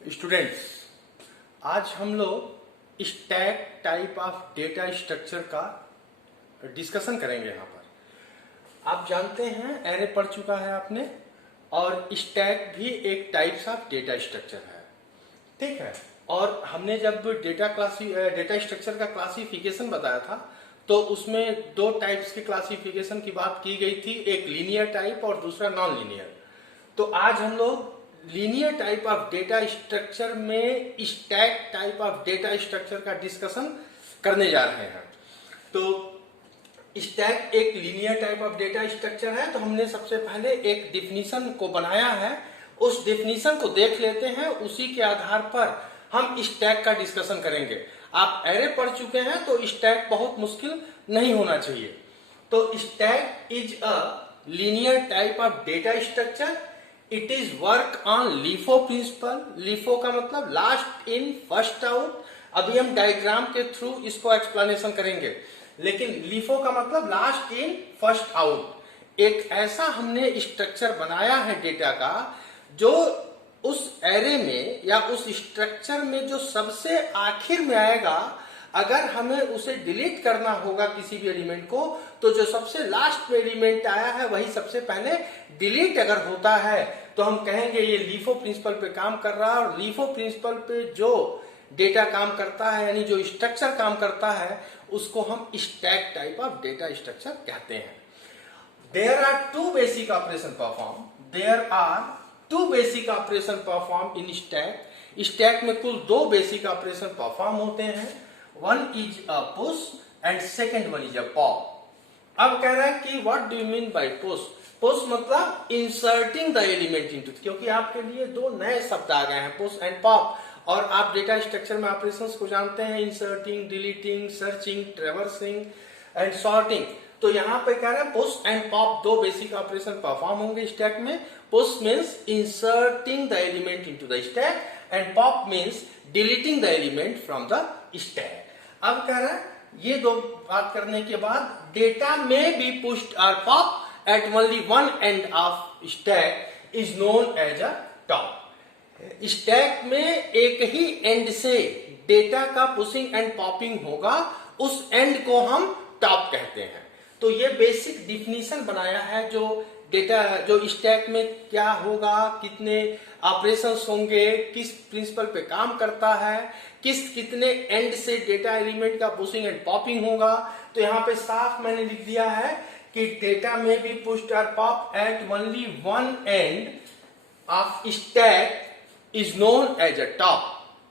Students, आज हम लोग stack type of data structure का डिस्कशन करेंगे। यहाँ पर आप जानते हैं एरे पढ़ चुका है आपने, और स्टैक भी एक टाइप्स ऑफ डेटा स्ट्रक्चर है, ठीक है। और हमने जब डेटा स्ट्रक्चर का क्लासिफिकेशन बताया था तो उसमें दो टाइप्स के क्लासिफिकेशन की बात की गई थी, एक लीनियर टाइप और दूसरा नॉन लीनियर। तो आज हम लोग linear type of data structure में stack type of data structure का डिस्कशन करने जा रहे हैं। तो स्टैक एक linear type of data structure है। तो हमने सबसे पहले एक डिफिनीशन को बनाया है, उस डिफिनीशन को देख लेते हैं, उसी के आधार पर हम स्टैक का डिस्कशन करेंगे। आप एरे पढ़ चुके हैं तो स्टैक बहुत मुश्किल नहीं होना चाहिए। तो stack is a linear type of data structure. It is work on LIFO principle. LIFO का मतलब लास्ट इन फर्स्ट आउट। अभी हम डायग्राम के थ्रू इसको एक्सप्लेनेशन करेंगे, लेकिन लीफो का मतलब लास्ट इन फर्स्ट आउट। एक ऐसा हमने स्ट्रक्चर बनाया है डेटा का जो उस एरे में या उस स्ट्रक्चर में जो सबसे आखिर में आएगा, अगर हमें उसे डिलीट करना होगा किसी भी एलिमेंट को, तो जो सबसे लास्ट में एलिमेंट आया है वही सबसे पहले डिलीट अगर होता है तो हम कहेंगे ये लीफो प्रिंसिपल पे काम कर रहा है। और लीफो प्रिंसिपल पे जो डेटा काम करता है, यानी जो स्ट्रक्चर काम करता है, उसको हम stack type of data structure कहते हैं। There are two basic operation performed. There are two basic operation performed in stack. Stack में कुल दो बेसिक ऑपरेशन परफॉर्म होते हैं। One is a push and second one is a pop. अब कह रहा है कि what do you mean by push? Push मतलब inserting the element into, क्योंकि आपके लिए दो नए शब्द आ गए हैं, push and pop। और आप डेटा स्ट्रक्चर में ऑपरेशंस को जानते हैं, inserting, deleting, searching, traversing and sorting. तो यहाँ पे कह रहे हैं पुश एंड पॉप दो बेसिक ऑपरेशन परफॉर्म होंगे स्टैक में। Push means inserting the element into the stack and pop means deleting the element from the stack. अब कह रहा है ये दो बात करने के बाद डेटा में बी पुश्ड और pop at only one end of stack is known as a top. Stack में एक ही एंड से डेटा का पुशिंग एंड पॉपिंग होगा, उस एंड को हम टॉप कहते हैं। तो ये बेसिक डिफिनीशन बनाया है जो डेटा जो स्टैक में क्या होगा, कितने ऑपरेशंस होंगे, किस प्रिंसिपल पे काम करता है, कितने एंड से डेटा एलिमेंट का पुशिंग एंड पॉपिंग होगा। तो यहाँ पे साफ मैंने लिख दिया है कि डेटा में भी पुश्ड और pop at only one end of stack is known as a top.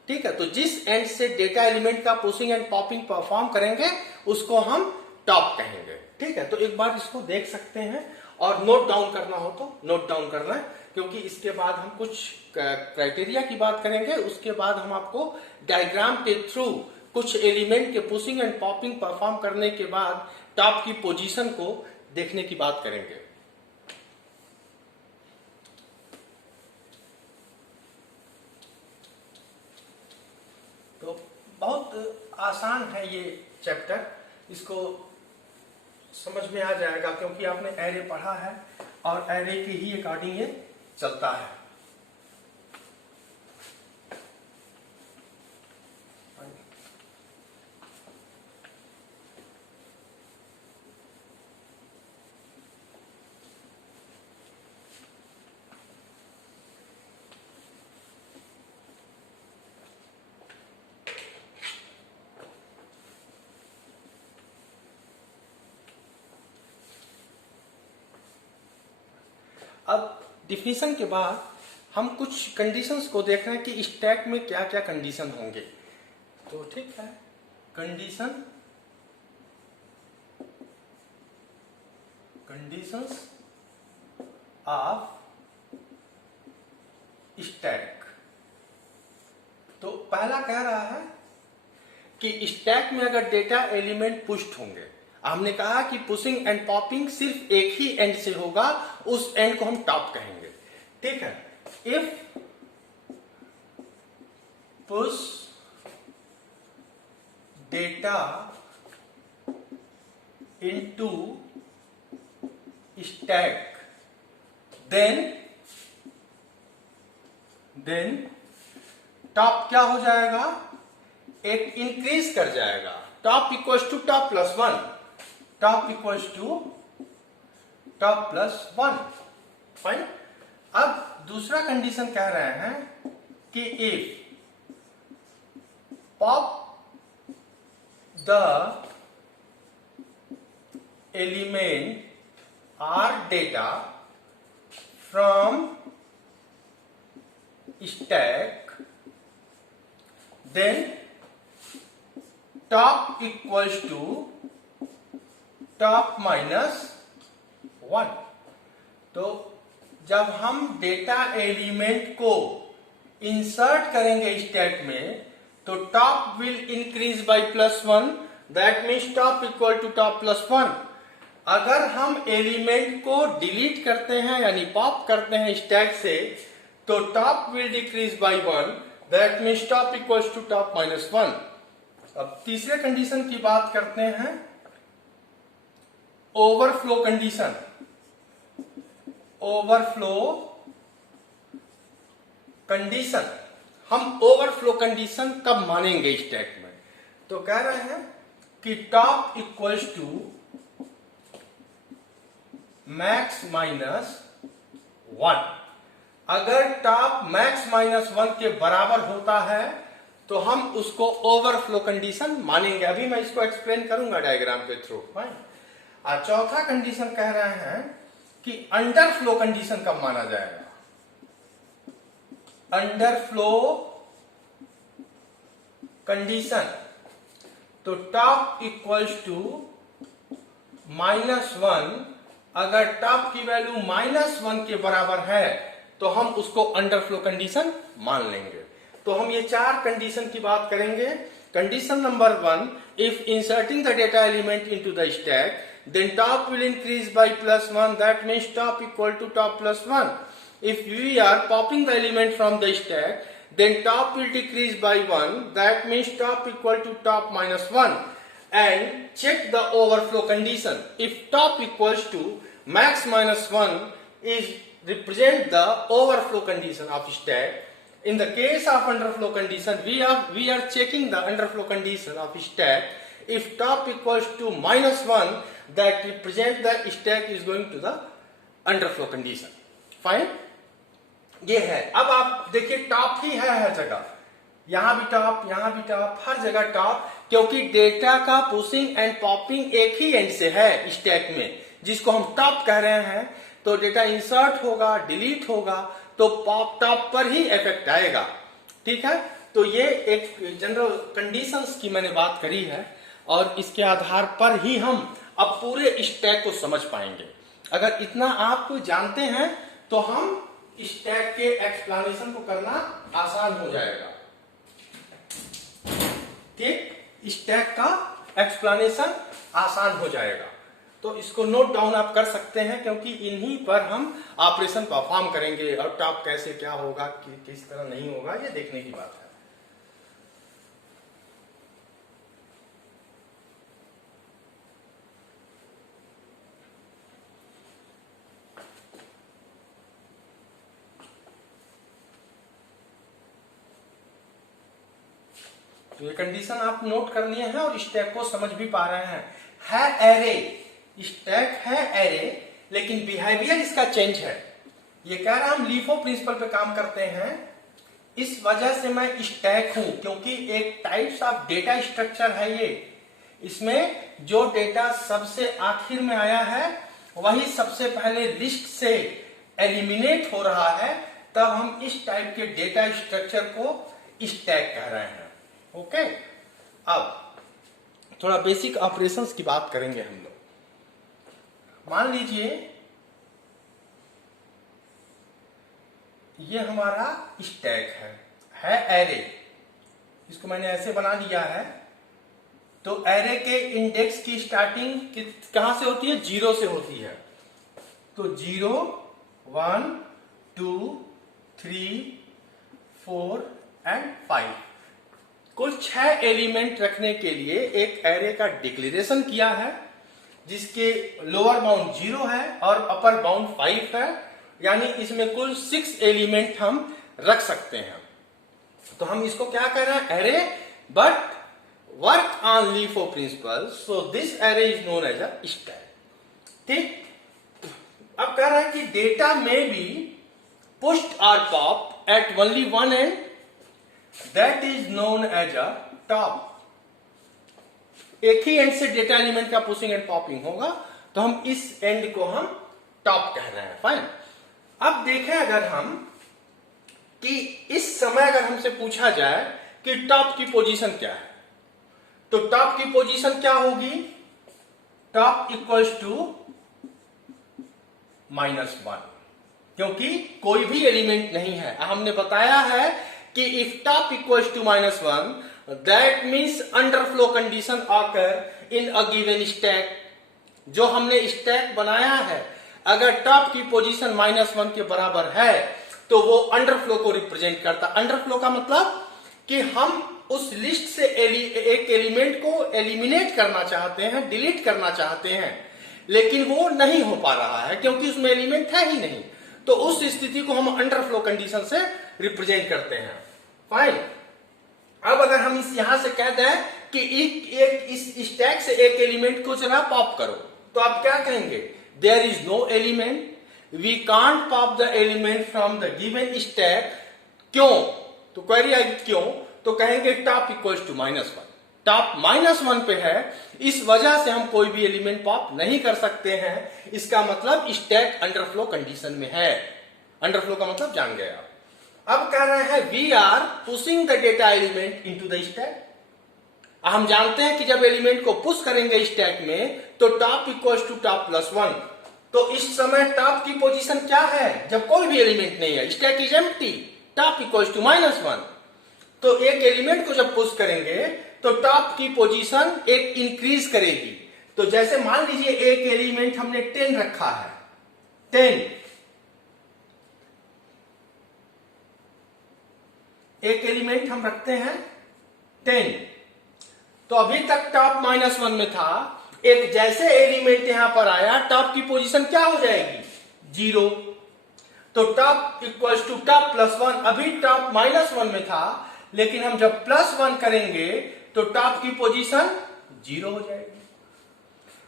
ठीक है, तो जिस एंड से डेटा एलिमेंट का पुशिंग एंड पॉपिंग परफॉर्म करेंगे उसको हम टॉप कहेंगे। ठीक है, तो एक बार इसको देख सकते हैं और नोट डाउन करना हो तो नोट डाउन करना है, क्योंकि इसके बाद हम कुछ क्राइटेरिया की बात करेंगे। उसके बाद हम आपको डायग्राम के थ्रू कुछ एलिमेंट के पुशिंग एंड पॉपिंग परफॉर्म करने के बाद टॉप की पोजीशन को देखने की बात करेंगे। तो बहुत आसान है ये चैप्टर, इसको समझ में आ जाएगा क्योंकि आपने एरे पढ़ा है और एरे के ही अकॉर्डिंग ये चलता है। अब डिफिनीशन के बाद हम कुछ कंडीशंस को देख रहे हैं कि स्टैक में क्या क्या कंडीशन होंगे। तो ठीक है, कंडीशंस ऑफ स्टैक। तो पहला कह रहा है कि स्टैक में अगर डेटा एलिमेंट पुश्ड होंगे, हमने कहा कि पुशिंग एंड पॉपिंग सिर्फ एक ही एंड से होगा, उस एंड को हम टॉप कहेंगे। ठीक है, if push data into stack then top क्या हो जाएगा, एक इंक्रीज कर जाएगा, top equals to top plus one, top equals to top plus one. Fine. अब दूसरा कंडीशन कह रहे हैं कि if pop the element or data from stack, then top equals to top minus 1। तो जब हम डेटा एलिमेंट को इंसर्ट करेंगे स्टैक में तो top will increase by plus one, that means top equal to top plus one. अगर हम element को डिलीट करते हैं यानी पॉप करते हैं स्टैक से तो top will decrease by one, that means top equals to top minus one. अब तीसरे कंडीशन की बात करते हैं, ओवरफ्लो कंडीशन। ओवरफ्लो कंडीशन, हम ओवरफ्लो कंडीशन कब मानेंगे स्टैक में, तो कह रहे हैं कि top equals to max minus one. अगर टॉप मैक्स माइनस वन के बराबर होता है तो हम उसको ओवरफ्लो कंडीशन मानेंगे। अभी मैं इसको एक्सप्लेन करूंगा डायग्राम के थ्रू। और चौथा कंडीशन कह रहे हैं कि अंडरफ्लो कंडीशन कब माना जाएगा। अंडरफ्लो कंडीशन, तो top equals to minus one, अगर टॉप की वैल्यू माइनस वन के बराबर है तो हम उसको अंडरफ्लो कंडीशन मान लेंगे। तो हम ये चार कंडीशन की बात करेंगे। Condition number one, if inserting the data element into the stack then top will increase by plus 1, that means top equal to top plus 1. If we are popping the element from the stack, then top will decrease by 1, that means top equal to top minus 1. And check the overflow condition. If top equals to max minus 1 is represent the overflow condition of stack. In the case of underflow condition, we are checking the underflow condition of stack. If top equals to minus 1, that represent the stack is going to the underflow condition. Fine? ये है। अब आप देखिए top ही है हर जगह, यहां भी top, यहां भी टॉप, हर जगह टॉप, क्योंकि डेटा का पुशिंग एंड पॉपिंग एक ही एंड से है स्टैक में, जिसको हम टॉप कह रहे हैं। तो डेटा इंसर्ट होगा, डिलीट होगा, तो पॉप टॉप पर ही इफेक्ट आएगा। ठीक है, तो ये एक जनरल कंडीशंस की मैंने बात करी है और इसके आधार पर ही हम अब पूरे स्टैक को समझ पाएंगे। अगर इतना आप जानते हैं तो हम स्टैक के एक्सप्लेनेशन को करना आसान हो जाएगा। ठीक, स्टैक का एक्सप्लेनेशन आसान हो जाएगा। तो इसको नोट डाउन आप कर सकते हैं, क्योंकि इन्हीं पर हम ऑपरेशन परफॉर्म करेंगे और टॉप कैसे क्या होगा, किस तरह नहीं होगा, ये देखने की बात है। तो ये कंडीशन आप नोट कर लिए हैं और स्टैक को समझ भी पा रहे हैं। है एरे, स्टैक है एरे, लेकिन बिहेवियर इसका चेंज है। ये कह रहा हम लीफो प्रिंसिपल पे काम करते हैं, इस वजह से मैं स्टैक हूं, क्योंकि एक टाइप्स ऑफ डेटा स्ट्रक्चर है ये। इसमें जो डेटा सबसे आखिर में आया है वही सबसे पहले लिस्ट से एलिमिनेट हो रहा है, तब हम इस टाइप के डेटा स्ट्रक्चर को स्टैक कह रहे हैं। ओके, अब थोड़ा बेसिक ऑपरेशंस की बात करेंगे हम लोग। मान लीजिए ये हमारा स्टैक है एरे, इसको मैंने ऐसे बना लिया है। तो एरे के इंडेक्स की स्टार्टिंग कहां से होती है, 0 से होती है। तो 0, 1, 2, 3, 4 एंड 5, कुल 6 एलिमेंट रखने के लिए एक एरे का डिक्लेरेशन किया है, जिसके लोअर बाउंड 0 है और अपर बाउंड 5 है। यानी इसमें कुल 6 एलिमेंट हम रख सकते हैं। तो हम इसको क्या कर रहे हैं, array, but work on LIFO principle, so this array is known as a stack. ठीक, अब कह रहा है कि डेटा में बी पुश्ड और pop at only one end, that is known as a top. एक ही एंड से डेटा एलिमेंट का पुशिंग एंड पॉपिंग होगा, तो हम इस एंड को हम टॉप कह रहे हैं। फाइन। अब देखें अगर हम कि इस समय अगर हमसे पूछा जाए कि टॉप की पोजीशन क्या है, तो टॉप की पोजीशन क्या होगी, टॉप इक्वल्स टू -1, क्योंकि कोई भी एलिमेंट नहीं है। हमने बताया है कि if top equals to -1, that means underflow condition occur in a given stack. जो हमने स्टैक बनाया है, अगर टॉप की पोजीशन -1 के बराबर है तो वो अंडरफ्लो को रिप्रेजेंट करता। अंडरफ्लो का मतलब कि हम उस लिस्ट से एक एलिमेंट को एलिमिनेट करना चाहते हैं, डिलीट करना चाहते हैं, लेकिन वो नहीं हो पा रहा है क्योंकि उसमें एलिमेंट है ही नहीं। तो उस स्थिति को हम अंडरफ्लो कंडीशन से रिप्रेजेंट करते हैं। फाइन। अब अगर हम इस यहां से कहते हैं कि इस स्टैक से एक एलिमेंट को जरा पॉप करो, तो आप क्या कहेंगे, there is no element, we can't pop the element from the given stack. क्यों, तो क्वेरी आएगी क्यों, तो कहेंगे टॉप इक्वल्स टू -1, टॉप -1 पे है, इस वजह से हम कोई भी एलिमेंट पॉप नहीं कर सकते हैं। इसका मतलब स्टैक अंडरफ्लो कंडीशन में है। अंडरफ्लो का मतलब जान गए आप। अब कह रहे हैं we are pushing the data element into the stack. हम जानते हैं कि जब एलिमेंट को पुश करेंगे स्टैक में तो टॉप इक्वल्स टू टॉप +1। तो इस समय टॉप की पोजीशन क्या है, जब कोई भी एलिमेंट नहीं है, stack is empty, top equals to -1। तो एक एलिमेंट को जब पुश करेंगे तो टॉप की पोजीशन एक इंक्रीज करेगी। तो जैसे मान लीजिए एक एलिमेंट हमने 10 रखा है, 10, एक एलिमेंट हम रखते हैं 10, तो अभी तक टॉप -1 में था। एक जैसे एलिमेंट यहां पर आया, टॉप की पोजीशन क्या हो जाएगी, 0। तो टॉप इक्वल्स टू टॉप +1, अभी टॉप -1 में था, लेकिन हम जब +1 करेंगे तो टॉप की पोजीशन 0 हो जाएगी।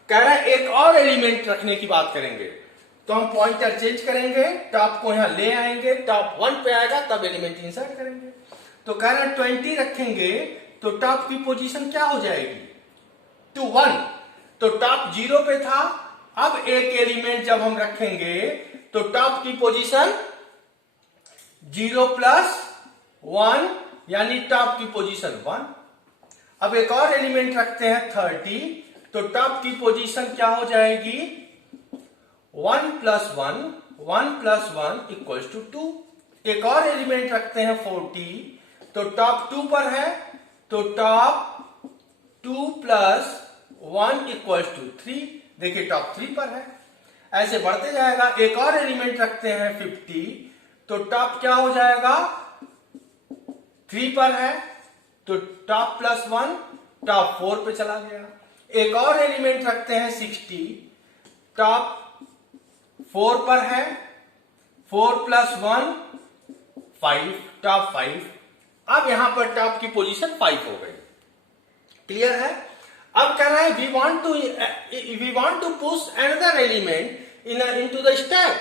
कह रहा है एक और एलिमेंट रखने की बात करेंगे, तो हम पॉइंटर चेंज करेंगे, टॉप को यहां ले आएंगे, टॉप 1 पे आएगा, तब एलिमेंट इंसर्ट करेंगे। तो कह रहा है 20 रखेंगे तो टॉप की पोजीशन क्या हो जाएगी, 1। तो टॉप 0 पे था, अब एक एलिमेंट जब हम रखेंगे तो टॉप की पोजीशन 0 + 1, यानी टॉप की पोजीशन 1। अब एक और एलिमेंट रखते हैं 30, तो टॉप की पोजीशन क्या हो जाएगी, 1 + 1 = 2। एक और एलिमेंट रखते हैं 40, तो टॉप 2 पर है, तो टॉप 2 + 1 = 3। देखिए टॉप 3 पर है, ऐसे बढ़ते जाएगा। एक और एलिमेंट रखते हैं 50, तो टॉप क्या हो जाएगा, 3 पर है, तो टॉप +1 टॉप 4 पे चला गया। एक और एलिमेंट रखते हैं 60, टॉप 4 पर है, 4 + 1 5, टॉप 5। अब यहां पर टॉप की पोजीशन 5 हो गई। क्लियर है। अब कह रहा है we want to push another element into the stack.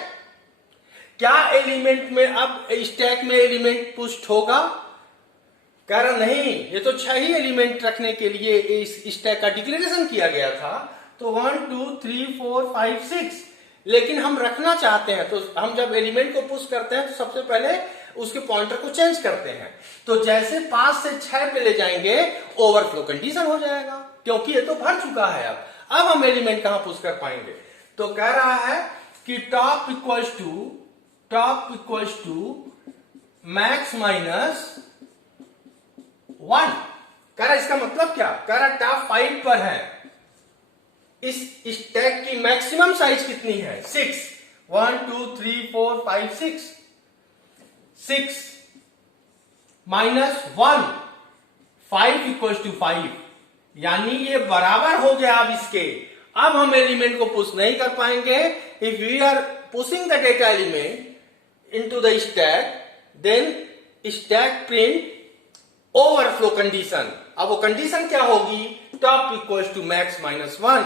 क्या एलिमेंट में अब स्टैक में एलिमेंट पुश होगा, कह रहा नहीं, ये तो 6 ही एलिमेंट रखने के लिए इस स्टैक का डिक्लेरेशन किया गया था, तो 1 2 3 4 5 6, लेकिन हम रखना चाहते हैं। तो हम जब एलिमेंट को पुश करते हैं तो सबसे पहले उसके पॉइंटर को चेंज करते हैं। तो जैसे 5 से 6 पे ले जाएंगे, ओवरफ्लो कंडीशन हो जाएगा, क्योंकि ये तो भर चुका है। अब हम एलिमेंट कहां पुश कर पाएंगे। तो कह रहा है कि टॉप इक्वल्स टू मैक्स -1। कह रहा इसका मतलब क्या, कह रहा टॉप 5 पर है, इस स्टैक की मैक्सिमम साइज कितनी है, 6। 1 2 3 4 5 6 6 -1 5 = 5, यानी ये बराबर हो गया। अब इसके अब हम एलिमेंट को पुश नहीं कर पाएंगे। If we are pushing the data element into the stack, then stack print overflow condition. अब वो कंडीशन क्या होगी, top equals to max minus 1।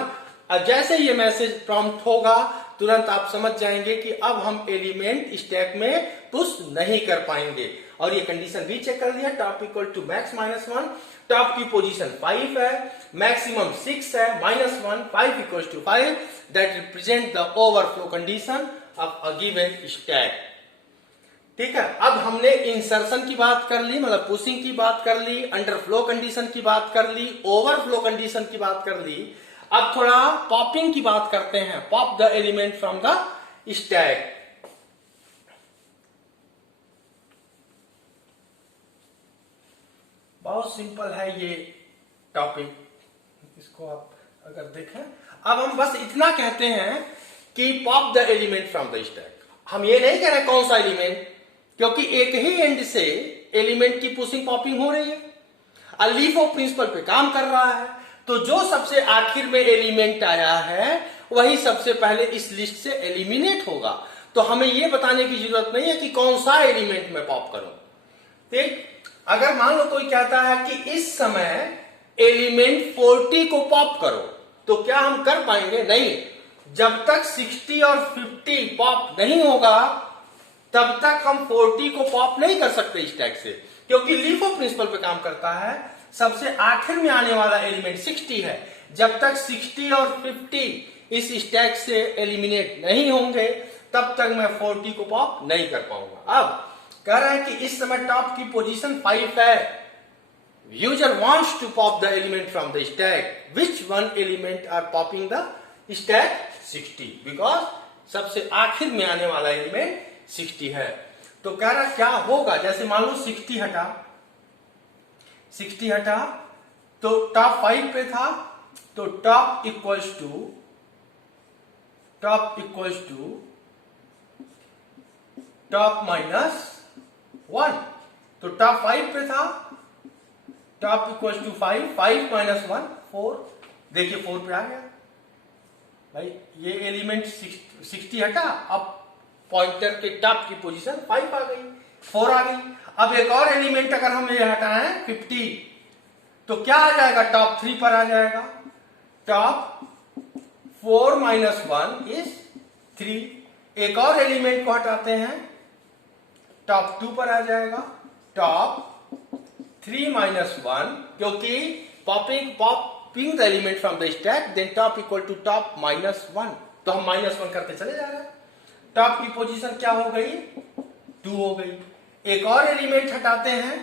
अब जैसे ये मैसेज प्रॉम्प्ट होगा तुरंत आप समझ जाएंगे कि अब हम एलिमेंट स्टैक में पुश नहीं कर पाएंगे। और ये कंडीशन भी चेक कर दिया, top equal to max minus 1, top की पोजीशन 5 है, मैक्सिमम 6 है, minus 1, 5 equal to 5, that represent the overflow condition of a given stack. ठीक है, अब हमने इंसर्शन की बात कर ली, मतलब पुशिंग की बात कर ली, अंडरफ्लो कंडीशन की बात कर ली, ओवरफ्लो कंडीशन की बात कर ली। अब थोड़ा पॉपिंग की बात करते हैं, pop the element from the stack. बहुत सिंपल है ये टॉपिक, इसको आप अगर देखें, अब हम बस इतना कहते हैं कि pop the element from the stack. हम ये नहीं कह रहे कौन सा एलिमेंट, क्योंकि एक ही एंड से एलिमेंट की पुशिंग पॉपिंग हो रही है, लीफो प्रिंसिपल पे काम कर रहा है, तो जो सबसे आखिर में एलिमेंट आया है वही सबसे पहले इस लिस्ट से एलिमिनेट होगा। तो हमें यह बताने की जरूरत नहीं है कि कौन सा एलिमेंट मैं पॉप करूं। ठीक, अगर मान लो कोई कहता है कि इस समय एलिमेंट 40 को पॉप करो, तो क्या हम कर पाएंगे? नहीं, जब तक 60 और 50 पॉप नहीं होगा तब तक हम 40 को पॉप नहीं कर सकते स्टैक से, क्योंकि लीफो प्रिंसिपल पे काम करता है। सबसे आखिर में आने वाला एलिमेंट 60 है, जब तक 60 और 50 इस स्टैक से एलिमिनेट नहीं होंगे तब तक मैं 40 को पॉप नहीं कर पाऊंगा। अब कह रहा है कि इस समय टॉप की पोजीशन 5 है, user wants to pop the element from the stack, which one element are popping the stack? 60, because सबसे आखिर में आने वाला एलिमेंट 60 है। तो कह रहा क्या होगा, जैसे मान लो 60 हटा तो टॉप 5 पे था, तो top equals to top minus 1। तो टॉप 5 पे था, टॉप इक्वल्स टू 5 माइनस 1 4। देखिए 4 पे आ गया भाई, ये एलिमेंट 60 हटा, अब पॉइंटर के टॉप की पोजीशन 5 आ गई, 4 आ गई। अब एक और एलिमेंट अगर हम ये हटाएं 50, तो क्या आ जाएगा? टॉप 3 पर आ जाएगा। Top 4 minus 1 is 3। एक और एलिमेंट को हटाते हैं, टॉप 2 पर आ जाएगा। टॉप 3 माइनस 1, क्योंकि popping the element from the stack, then top equal to top minus 1। तो हम माइनस 1 करते चले जा रहे हैं। टॉप की पोजीशन क्या हो गई? 2 हो गई। एक और एलिमेंट हटाते हैं,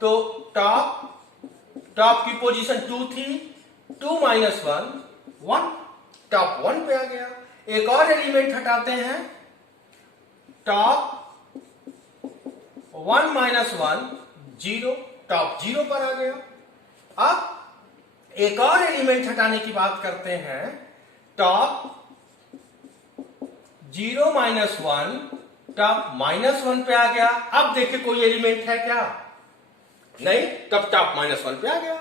तो टॉप की पोजीशन 2 थी, 2 माइनस 1 1, टॉप 1 पे आ गया। एक और एलिमेंट हटाते हैं, टॉप 1 माइनस 1 0, टॉप 0 पर आ गया। अब एक और एलिमेंट हटाने की बात करते हैं, टॉप 0 माइनस 1, टॉप माइनस 1 पे आ गया। अब देखिए कोई एलिमेंट है क्या? नहीं, तब टॉप माइनस 1 पे आ गया।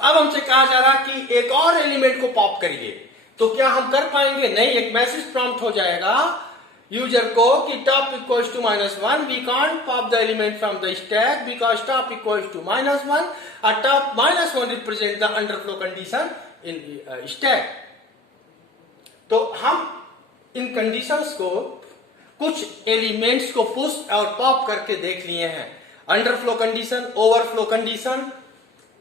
अब हमसे कहा जा रहा कि एक और एलिमेंट को पॉप करिए, तो क्या हम कर पाएंगे? नहीं, एक मैसेज प्रॉम्प्ट हो जाएगा यूजर को कि top equals to minus 1, we can't pop the element from the stack because top equals to minus 1 और top minus 1 represent the underflow condition in stack. तो हम इन कंडीशंस को, कुछ एलिमेंट्स को पुश और पॉप करके देख लिए हैं। Underflow condition, overflow condition,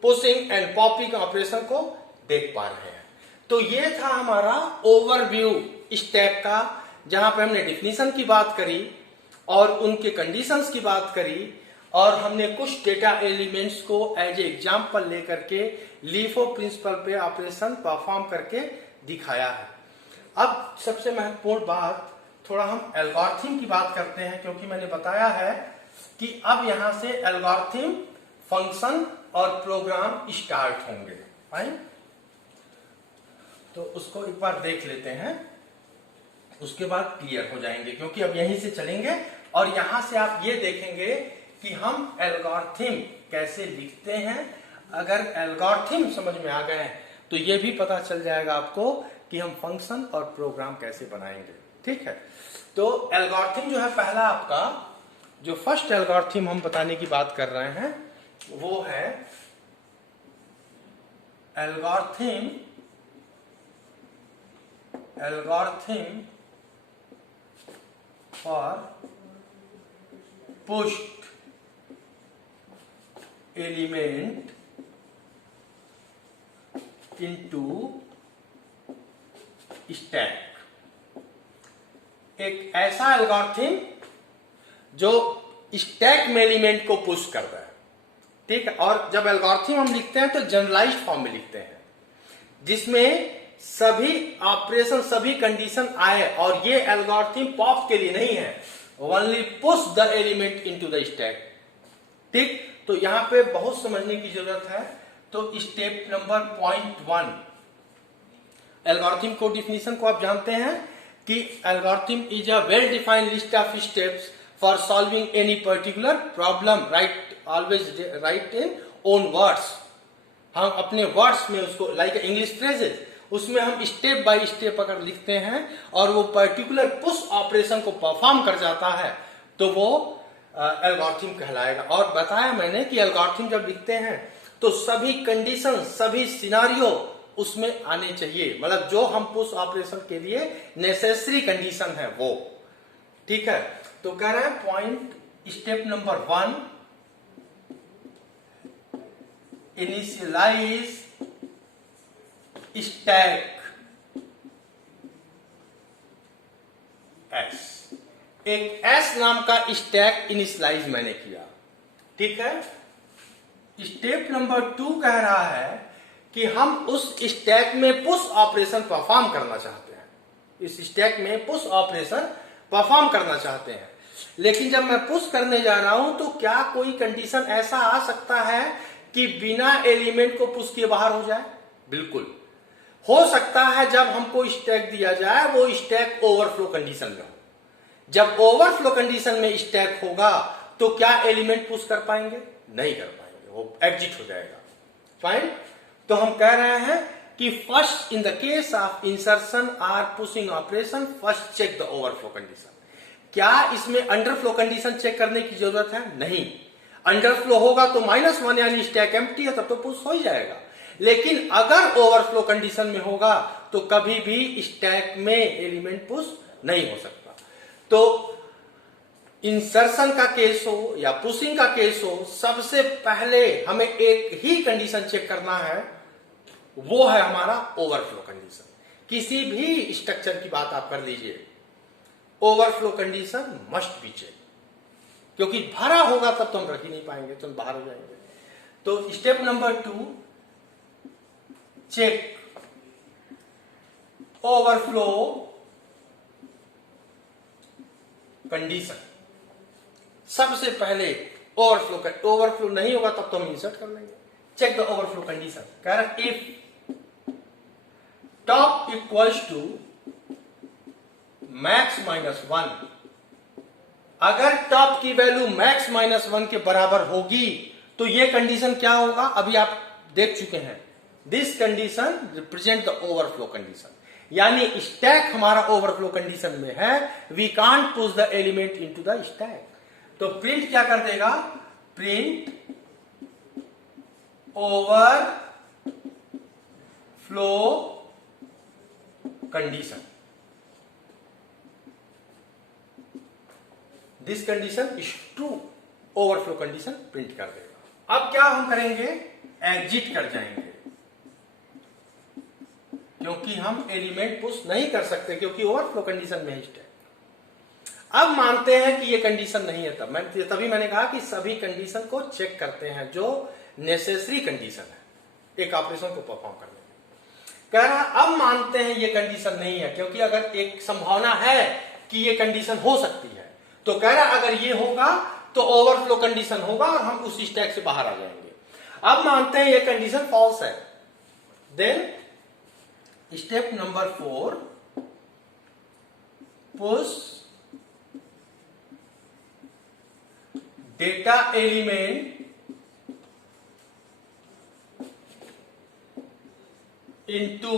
pushing and popping operation को देख पा रहे हैं। तो ये था हमारा ओवरव्यू स्टैक का, जहां पे हमने डिफिनीशन की बात करी और उनके कंडीशंस की बात करी, और हमने कुछ डेटा एलिमेंट्स को एज ए एग्जाम्पल लेकर के लीफो प्रिंसिपल पे ऑपरेशन परफॉर्म करके दिखाया है। अब सबसे महत्वपूर्ण बात, थोड़ा हम एल्गोरिथम की बात करते हैं, क्योंकि मैंने बताया है कि अब यहां से एल्गोरिथम, फंक्शन और प्रोग्राम स्टार्ट होंगे। फाइन, तो उसको एक बार देख लेते हैं, उसके बाद क्लियर हो जाएंगे, क्योंकि अब यहीं से चलेंगे और यहां से आप ये देखेंगे कि हम एल्गोरिथम कैसे लिखते हैं। अगर एल्गोरिथम समझ में आ गए तो ये भी पता चल जाएगा आपको कि हम फंक्शन और प्रोग्राम कैसे बनाएंगे। ठीक है, तो एल्गोरिथम जो है, पहला आपका जो फर्स्ट एल्गोरिथम हम बताने की बात कर रहे हैं, वो है algorithm for pushed element into stack. एक ऐसा एल्गोरिथम जो स्टैक में एलिमेंट को पुश करता है, ठीक है। और जब एल्गोरिथम हम लिखते हैं तो जनरलाइज्ड फॉर्म में लिखते हैं, जिसमें सभी ऑपरेशन, सभी कंडीशन आए, और ये एल्गोरिथम पॉप के लिए नहीं है, only push the element into the stack, ठीक। तो यहां पे बहुत समझने की जरूरत है। तो स्टेप नंबर 0.1 एल्गोरिथम को डिफिनीशन को आप जानते हैं कि algorithm is a well defined list of steps for solving any particular problem, always right in own words. हम अपने वर्ड्स में उसको, लाइक इंग्लिश फ्रेजेस, उसमें हम स्टेप बाय स्टेप अगर लिखते हैं और वो पर्टिकुलर पुश ऑपरेशन को परफॉर्म कर जाता है तो वो एल्गोरिथम कहलाएगा। और बताया मैंने कि एल्गोरिथम जब लिखते हैं तो सभी कंडीशन, सभी सिनारियो उसमें आने चाहिए, मतलब जो हम पुश ऑपरेशन के लिए नेसेसरी कंडीशन है वो, ठीक है। तो कह रहे हैं point step number 1, initialise stack S. एक एस नाम का स्टैक इनिशियलाइज मैंने किया, ठीक है। स्टेप नंबर 2 कह रहा है कि हम उस स्टैक में पुश ऑपरेशन परफॉर्म करना चाहते हैं, इस स्टैक में पुश ऑपरेशन परफॉर्म करना चाहते हैं। लेकिन जब मैं पुश करने जा रहा हूं तो क्या कोई कंडीशन ऐसा आ सकता है कि बिना एलिमेंट को पुश किए बाहर हो जाए? बिल्कुल हो सकता है। जब हमको स्टैक दिया जाए वो स्टैक ओवरफ्लो कंडीशन में हो। जब ओवरफ्लो कंडीशन में स्टैक होगा तो क्या एलिमेंट पुश कर पाएंगे? नहीं कर पाएंगे, वो एग्जिट हो जाएगा। फाइन। तो हम कह रहे हैं कि first in the case of insertion or pushing operation, first check the overflow condition. क्या इसमें अंडरफ्लो कंडीशन चेक करने की जरूरत है? नहीं। अंडरफ्लो होगा तो -1 यानी स्टैक एम्प्टी है, तब तो पुश हो ही जाएगा। लेकिन अगर ओवरफ्लो कंडीशन में होगा तो कभी भी स्टैक में एलिमेंट पुश नहीं हो सकता। तो इंसर्शन का केस हो या पुशिंग का केस हो, सबसे पहले हमें एक ही कंडीशन चेक करना है, वो है हमारा ओवरफ्लो कंडीशन। किसी भी स्ट्रक्चर की बात आप कर लीजिए, overflow condition must be check, क्योंकि भरा होगा तब तो हम रख ही नहीं पाएंगे, तो हम बाहर हो जाएंगे। तो step number 2, check overflow condition. सबसे पहले ओवरफ्लो नहीं होगा तब तो हम इंसर्ट कर लेंगे। Check the overflow condition. कह रहा है if top equals to max -1, अगर टॉप की वैल्यू मैक्स -1 के बराबर होगी तो ये कंडीशन क्या होगा? अभी आप देख चुके हैं, this condition represent the overflow condition, यानी स्टैक हमारा ओवरफ्लो कंडीशन में है, we can't push the element into the stack. तो प्रिंट क्या कर देगा? Print overflow condition, this condition is true, overflow condition print कर देगा। अब क्या हम करेंगे? एग्जिट कर जाएंगे, क्योंकि हम एलिमेंट पुश नहीं कर सकते, क्योंकि ओवरफ्लो कंडीशन में है। अब मानते हैं कि ये कंडीशन नहीं है, तभी मैंने कहा कि सभी कंडीशन को चेक करते हैं जो नेसेसरी कंडीशन है एक ऑपरेशन को परफॉर्म करने में। कह रहा अब मानते हैं ये कंडीशन नहीं है, क्योंकि अगर एक संभावना है कि ये कंडीशन हो सकती है, तो कह रहा अगर ये होगा तो ओवरफ्लो कंडीशन होगा और हम उस स्टैक से बाहर आ जाएंगे। अब मानते हैं ये कंडीशन फॉल्स है, then step number 4, push data element into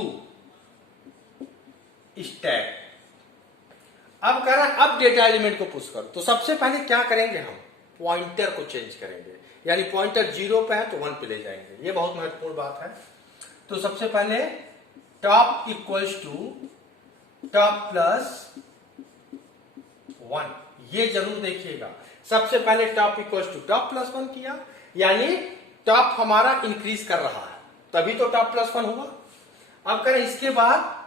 stack. अब कह रहा है अब डेटा एलिमेंट को पुश करो। तो सबसे पहले क्या करेंगे हम? पॉइंटर को चेंज करेंगे, यानी पॉइंटर 0 पे है तो 1 पे ले जाएंगे। ये बहुत महत्वपूर्ण बात है। तो सबसे पहले top equals to top plus 1, ये जरूर देखिएगा। सबसे पहले top equals to top plus 1 किया, यानी टॉप हमारा इंक्रीज कर रहा है, तभी तो टॉप प्लस 1 हुआ। अब करें इसके बाद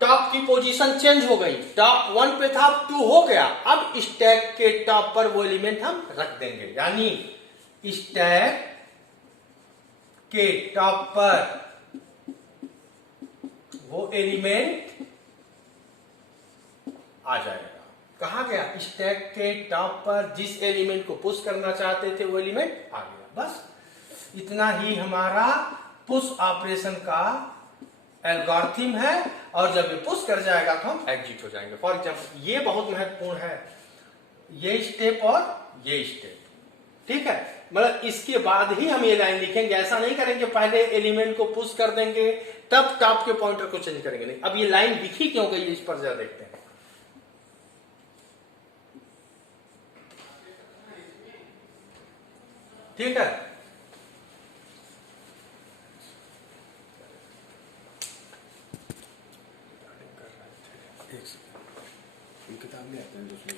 टॉप की पोजीशन चेंज हो गई, टॉप 1 पे था, 2 हो गया। अब स्टैक के टॉप पर वो एलिमेंट हम रख देंगे, यानी स्टैक के टॉप पर वो एलिमेंट आ जाएगा। कहा गया? स्टैक के टॉप पर जिस एलिमेंट को पुश करना चाहते थे वो एलिमेंट आ गया। बस इतना ही हमारा पुश ऑपरेशन का एल्गोरिथम है, और जब ये पुश कर जाएगा तो हम एग्जिट हो जाएंगे। फॉर एग्जाम्पल ये बहुत महत्वपूर्ण है, ये स्टेप और ये स्टेप, ठीक है। मतलब इसके बाद ही हम ये लाइन लिखेंगे, ऐसा नहीं करेंगे पहले एलिमेंट को पुश कर देंगे तब टॉप के पॉइंटर को चेंज करेंगे, नहीं। अब ये लाइन दिखी क्यों गई, इस पर जरा देखते हैं। ठीक है, किताब में आते हैं दूसरी।